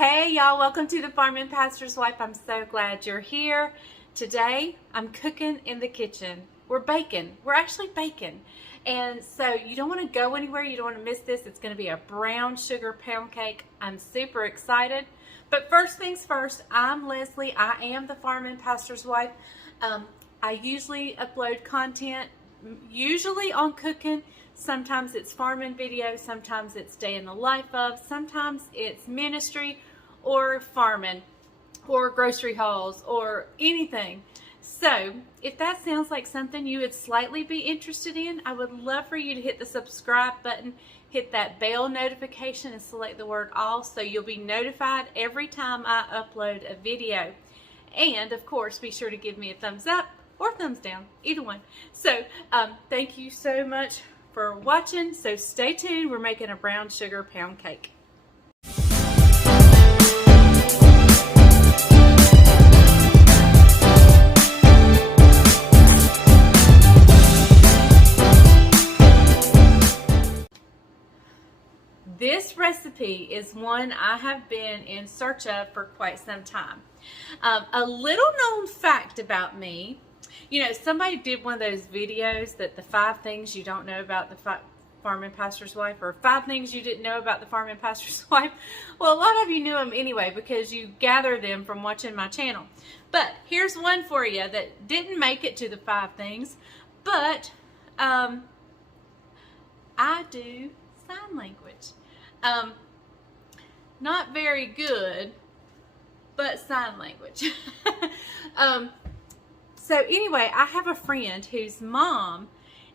Hey y'all, welcome to the Farm and Pastor's Wife. I'm so glad you're here. Today I'm cooking in the kitchen. We're baking. We're actually baking. And so you don't want to go anywhere. You don't want to miss this. It's going to be a brown sugar pound cake. I'm super excited. But first things first, I'm Leslie. I am the Farm and Pastor's Wife. I usually upload content, usually on cooking. Sometimes it's farming videos, sometimes it's day in the life of, sometimes it's ministry or farming or grocery hauls or anything. So if that sounds like something you would slightly be interested in, I would love for you to hit the subscribe button, hit that bell notification and select the word all so you'll be notified every time I upload a video. And of course, be sure to give me a thumbs up or thumbs down, either one. So thank you so much for watching. So stay tuned. We're making a brown sugar pound cake. This recipe is one I have been in search of for quite some time. A little known fact about me, you know, somebody did one of those videos that the 5 things you don't know about the Farm and Pastor's Wife, or 5 things you didn't know about the Farm and Pastor's Wife. Well, a lot of you knew them anyway because you gathered them from watching my channel. But here's one for you that didn't make it to the 5 things, but I do sign language. Not very good, but sign language. So anyway, I have a friend whose mom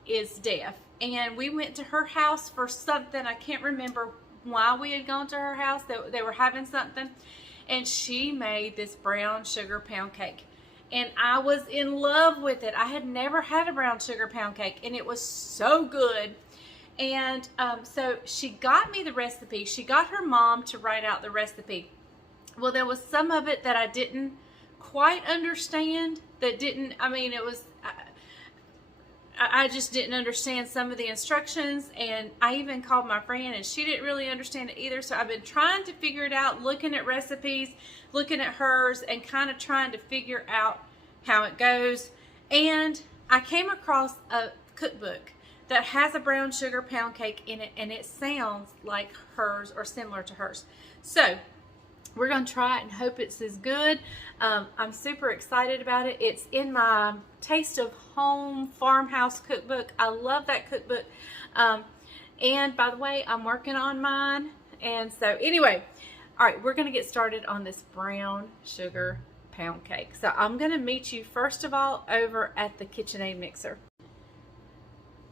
is deaf, and we went to her house for something. I can't remember why we had gone to her house. They were having something, and she made this brown sugar pound cake, and I was in love with it. I had never had a brown sugar pound cake, and it was so good. And so she got me the recipe. She got her mom to write out the recipe. Well, there was some of it that I didn't quite understand. I just didn't understand some of the instructions, and I even called my friend and she didn't really understand it either. So I've been trying to figure it out, looking at recipes, looking at hers, and kind of trying to figure out how it goes. And I came across a cookbook that has a brown sugar pound cake in it, and it sounds like hers or similar to hers. So we're going to try it and hope it's as good. I'm super excited about it. It's in my Taste of Home Farmhouse cookbook. I love that cookbook. And by the way, I'm working on mine. And so anyway, all right, we're going to get started on this brown sugar pound cake. So I'm going to meet you first of all over at the KitchenAid mixer.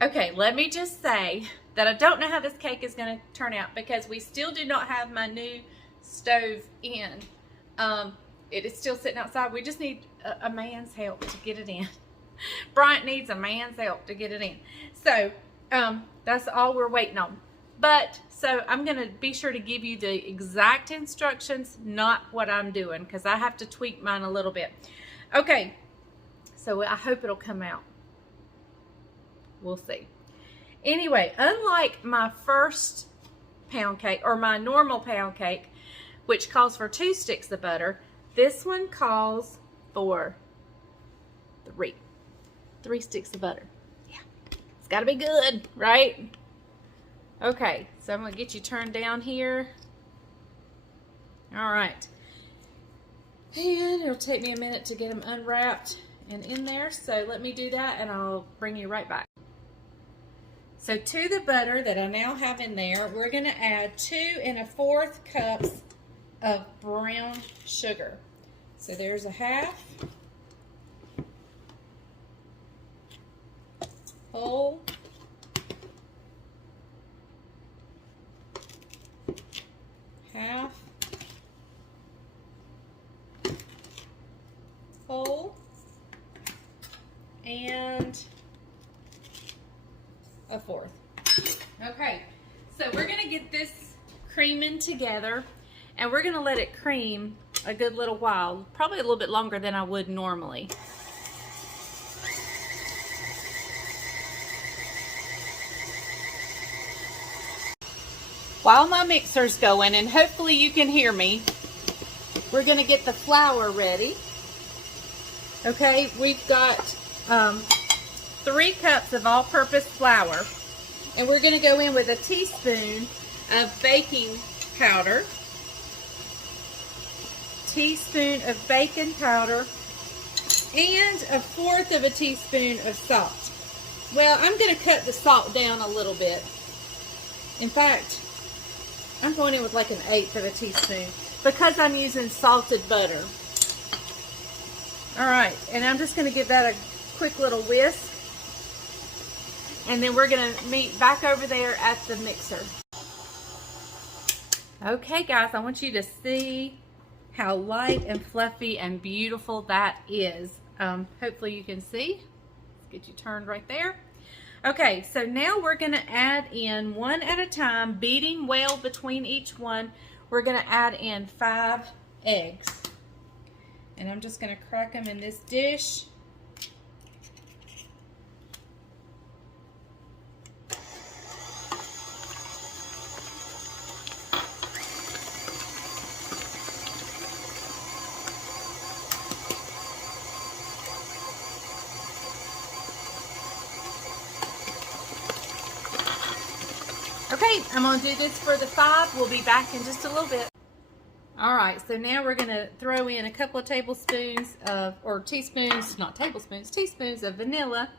Okay, let me just say that I don't know how this cake is going to turn out because we still do not have my new stove in. It is still sitting outside. We just need a man's help to get it in. Bryant needs a man's help to get it in. So that's all we're waiting on. But so I'm going to be sure to give you the exact instructions, not what I'm doing, because I have to tweak mine a little bit. Okay, so I hope it'll come out. We'll see. Anyway, unlike my first pound cake, or my normal pound cake, which calls for 2 sticks of butter, this one calls for 3 sticks of butter. Yeah, it's got to be good, right? Okay, so I'm going to get you turned down here. All right. And it'll take me a minute to get them unwrapped and in there, so let me do that and I'll bring you right back. So to the butter that I now have in there, we're going to add 2 1/4 cups of brown sugar. So there's a half, whole, half, whole, and 1/4. Okay, so we're going to get this creaming together, and we're going to let it cream a good little while, probably a little bit longer than I would normally. While my mixer's going, and hopefully you can hear me, we're going to get the flour ready. Okay, we've got 3 cups of all-purpose flour. And we're going to go in with a teaspoon of baking powder. Teaspoon of baking powder. And 1/4 of a teaspoon of salt. Well, I'm going to cut the salt down a little bit. In fact, I'm going in with like 1/8 of a teaspoon because I'm using salted butter. Alright, and I'm just going to give that a quick little whisk. And then we're going to meet back over there at the mixer. Okay guys, I want you to see how light and fluffy and beautiful that is. Hopefully you can see. Let's get you turned right there. Okay, so now we're going to add in one at a time, beating well between each one. We're going to add in 5 eggs. And I'm just going to crack them in this dish. Okay, I'm going to do this for the 5. We'll be back in just a little bit. Alright, so now we're going to throw in a couple of tablespoons of, or teaspoons, not tablespoons, teaspoons of vanilla.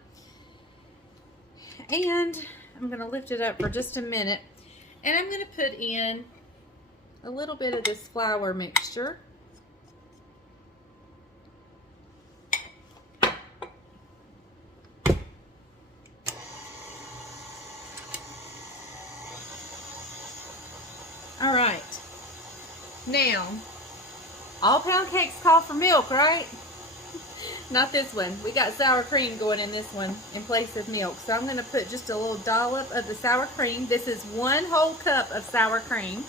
And I'm going to lift it up for just a minute. And I'm going to put in a little bit of this flour mixture. Alright, now, all pound cakes call for milk, right? Not this one. We got sour cream going in this one in place of milk. So I'm going to put just a little dollop of the sour cream. This is 1 whole cup of sour cream.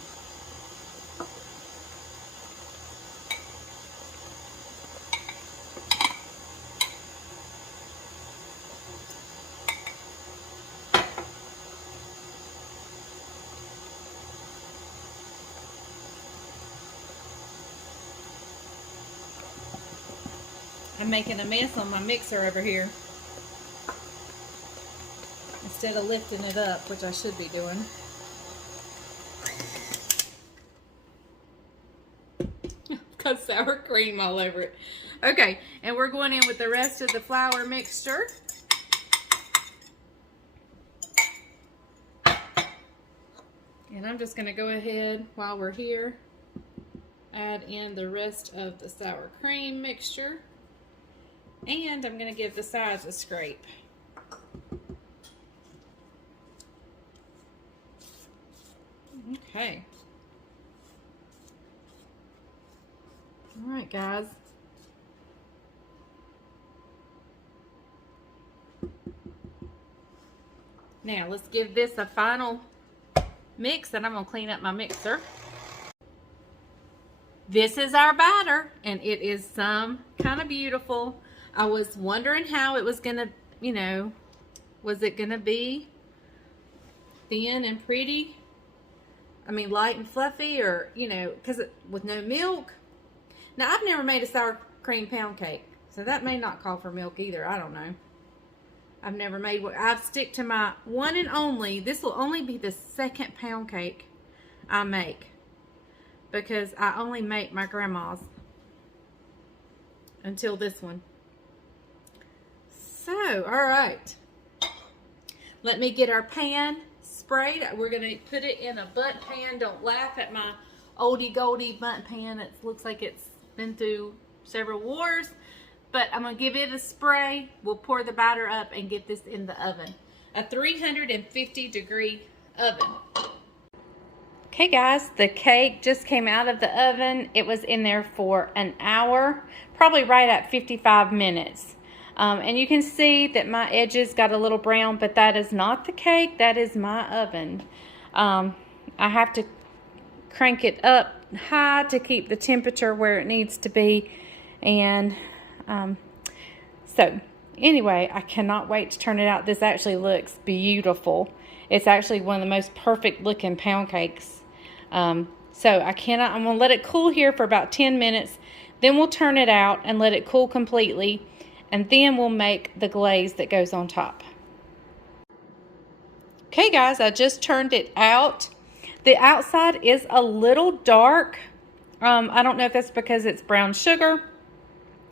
I'm making a mess on my mixer over here instead of lifting it up, which I should be doing. Got sour cream all over it. Okay, and we're going in with the rest of the flour mixture. And I'm just going to go ahead while we're here, add in the rest of the sour cream mixture. And I'm going to give the sides a scrape. Okay. All right, guys. Now, let's give this a final mix, and I'm going to clean up my mixer. This is our batter, and it is some kind of beautiful. I was wondering how it was going to, you know, was it going to be thin and pretty? I mean, light and fluffy, or, you know, because with no milk. Now, I've never made a sour cream pound cake, so that may not call for milk either. I don't know. I've never made one. I stick to my one and only. This will only be the 2nd pound cake I make, because I only make my grandma's until this one. So, alright. Let me get our pan sprayed. We're going to put it in a bunt pan. Don't laugh at my oldie goldie bunt pan. It looks like it's been through several wars. But I'm going to give it a spray. We'll pour the batter up and get this in the oven. A 350-degree oven. Okay guys, the cake just came out of the oven. It was in there for an hour, probably right at 55 minutes. And you can see that my edges got a little brown, but that is not the cake, that is my oven. I have to crank it up high to keep the temperature where it needs to be. And so anyway, I cannot wait to turn it out. This actually looks beautiful. It's actually one of the most perfect looking pound cakes. So I'm going to let it cool here for about 10 minutes. Then we'll turn it out and let it cool completely. And then we'll make the glaze that goes on top. Okay guys, I just turned it out. The outside is a little dark. I don't know if that's because it's brown sugar.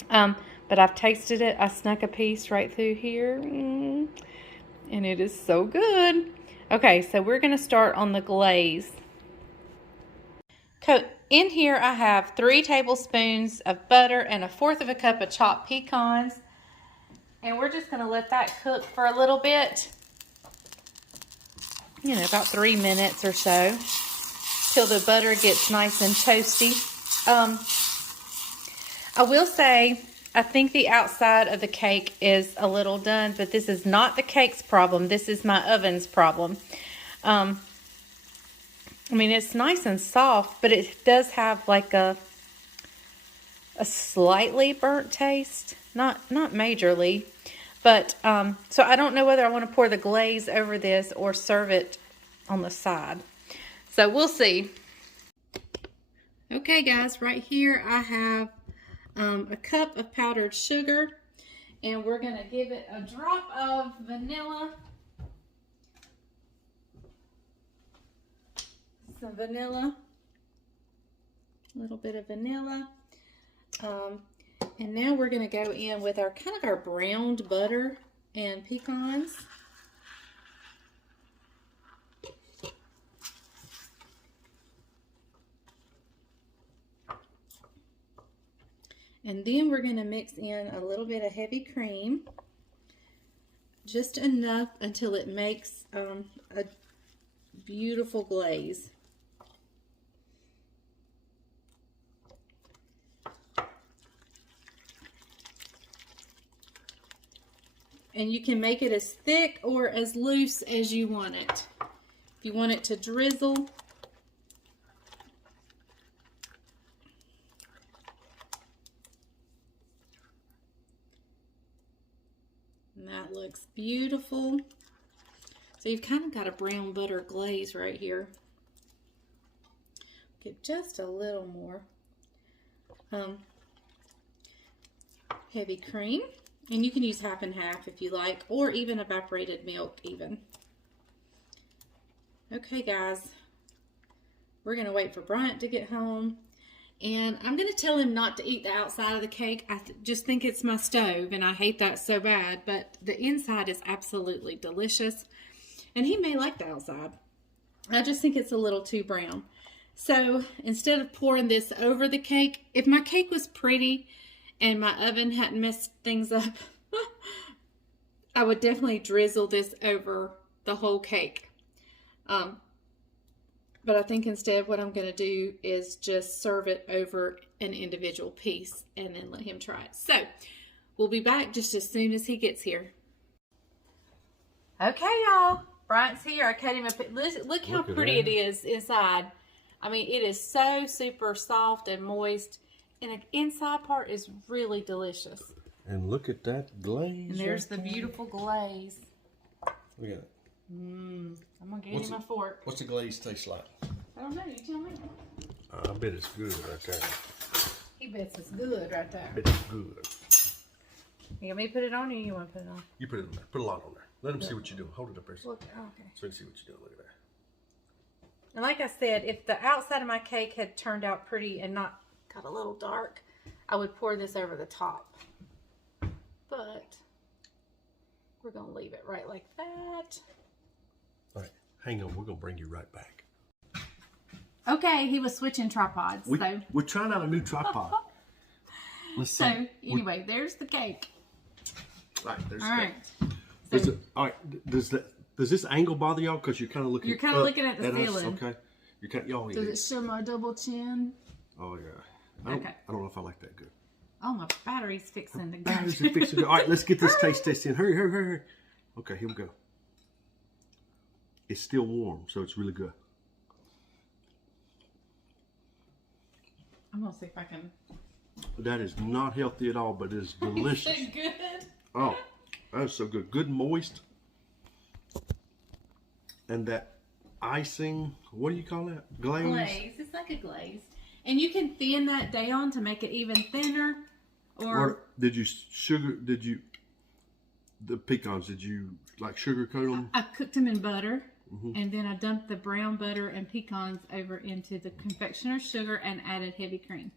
But I've tasted it. I snuck a piece right through here. And it is so good. Okay, so we're going to start on the glaze. In here I have 3 tablespoons of butter and 1/4 cup of chopped pecans. And we're just going to let that cook for a little bit. You know, about 3 minutes or so. Till the butter gets nice and toasty. I will say, I think the outside of the cake is a little done, but this is not the cake's problem. This is my oven's problem. I mean, it's nice and soft, but it does have like a slightly burnt taste. Not majorly. But, so I don't know whether I want to pour the glaze over this or serve it on the side. So we'll see. Okay guys, right here I have a cup of powdered sugar, and we're going to give it a drop of vanilla. Some vanilla. A little bit of vanilla. And now we're going to go in with our kind of our browned butter and pecans. And then we're going to mix in a little bit of heavy cream. Just enough until it makes a beautiful glaze. And you can make it as thick or as loose as you want it. If you want it to drizzle. And that looks beautiful. So you've kind of got a brown butter glaze right here. Get just a little more heavy cream. And you can use half and half if you like, or even evaporated milk even. Okay guys, we're going to wait for Bryant to get home. And I'm going to tell him not to eat the outside of the cake. I just think it's my stove, and I hate that so bad. But the inside is absolutely delicious. And he may like the outside. I just think it's a little too brown. So instead of pouring this over the cake, if my cake was pretty and my oven hadn't messed things up, I would definitely drizzle this over the whole cake. But I think instead what I'm going to do is just serve it over an individual piece and then let him try it. So we'll be back just as soon as he gets here. Okay, y'all. Bryant's here. I cut him a look how pretty it is inside. I mean, it is so super soft and moist. And the inside part is really delicious. And look at that glaze. And there's the beautiful glaze. Look at it. I'm going to get him a fork. What's the glaze taste like? I don't know. You tell me. I bet it's good right there. He bets it's good right there. I bet it's good. You want me to put it on, or you want to put it on? You put it on there. Put a lot on there. Let him see what you're doing. Hold it up there. Look, okay. So he can see what you're doing. Look at that. And like I said, if the outside of my cake had turned out pretty and not got a little dark, I would pour this over the top. But we're going to leave it right like that. All right. Hang on. We're going to bring you right back. Okay, he was switching tripods. We're trying out a new tripod. Let's see. So, anyway, there's the cake. Right, there's all the right. cake. So, all right. Does this angle bother y'all? Because you're kind of looking. You're kind of looking at the ceiling. Okay. You're kind. Y'all. Does it show my double chin? Oh yeah. I don't know if I like that good. Oh, my battery's fixing to go. Batteries are fixing to go. All right, let's get this taste test in. Hurry, hurry, hurry, hurry. Okay, here we go. It's still warm, so it's really good. I'm gonna see if I can. That is not healthy at all, but it is delicious. Is it good? Oh, that is so good. Good moist. And that, icing. What do you call that? Glaze? Glaze. It's like a glaze. And you can thin that down to make it even thinner. Or did you the pecans, did you like sugarcoat them? I cooked them in butter. And then I dumped the brown butter and pecans over into the confectioner's sugar and added heavy cream.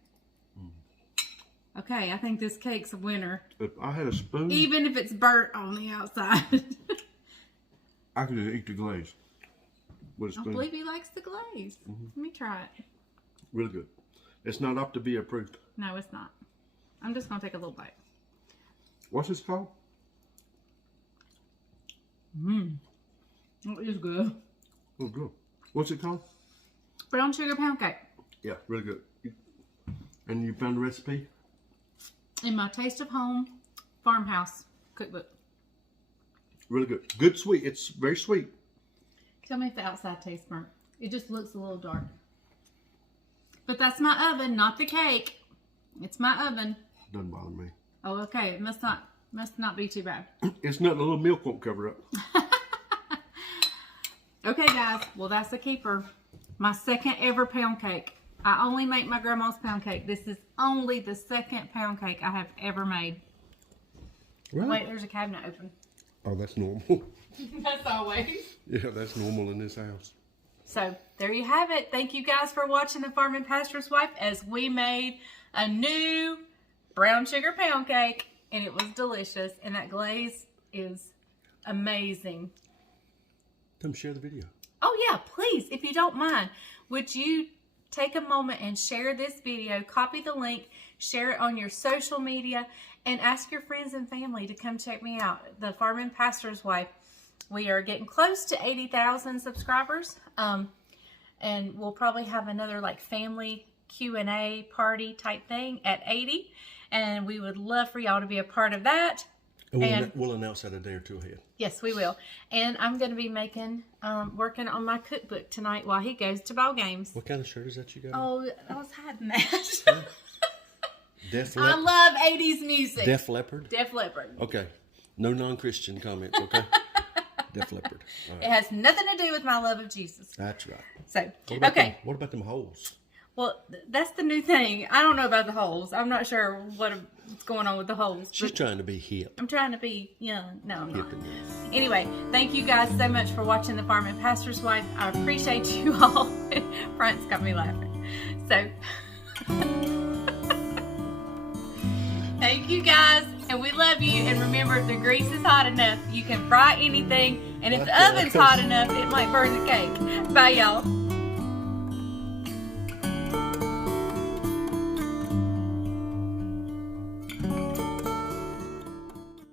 Okay, I think this cake's a winner. If I had a spoon, even if it's burnt on the outside. I could just eat the glaze with a spoon. I believe he likes the glaze. Let me try it. Really good. It's not up to be approved. No, it's not. I'm just going to take a little bite. What's this called? It is good. Oh, good. What's it called? Brown sugar pound cake. Yeah, really good. And you found the recipe? In my Taste of Home farmhouse cookbook. Really good. Good sweet. It's very sweet. Tell me if the outside tastes burnt. It just looks a little dark. But that's my oven, not the cake. It's my oven. Doesn't bother me. Oh, okay. It must not be too bad. It's nothing. A little milk won't cover up. Okay, guys. Well, that's a keeper. My second ever pound cake. I only make my grandma's pound cake. This is only the second pound cake I have ever made. Really? Wait, there's a cabinet open. Oh, that's normal. That's always. Yeah, that's normal in this house. So, there you have it. Thank you guys for watching The Farm and Pastor's Wife as we made a new brown sugar pound cake. And it was delicious. And that glaze is amazing. Come share the video. Oh yeah, please, if you don't mind, would you take a moment and share this video, copy the link, share it on your social media, and ask your friends and family to come check me out. The Farm and Pastor's Wife. We are getting close to 80,000 subscribers, and we'll probably have another like family Q&A party type thing at 80, and we would love for y'all to be a part of that. And we'll announce that a day or two ahead. Yes, we will. And I'm going to be working on my cookbook tonight while he goes to ball games. What kind of shirt is that you got? Oh, I was hiding that. Def I love 80s music. Def Leppard? Def Leppard. Okay. No non-Christian comments, okay? Def Leppard. Right. It has nothing to do with my love of Jesus. That's right. So, okay. What about them holes? Well, that's the new thing. I don't know about the holes. I'm not sure what's going on with the holes. She's trying to be hip. I'm trying to be young. No, I'm not. Hip and young. Anyway, thank you guys so much for watching The Farm and Pastor's Wife. I appreciate you all. Frank's got me laughing. So, thank you guys. And we love you. And remember, if the grease is hot enough, you can fry anything. And if the oven's hot enough, it might burn the cake. Bye, y'all.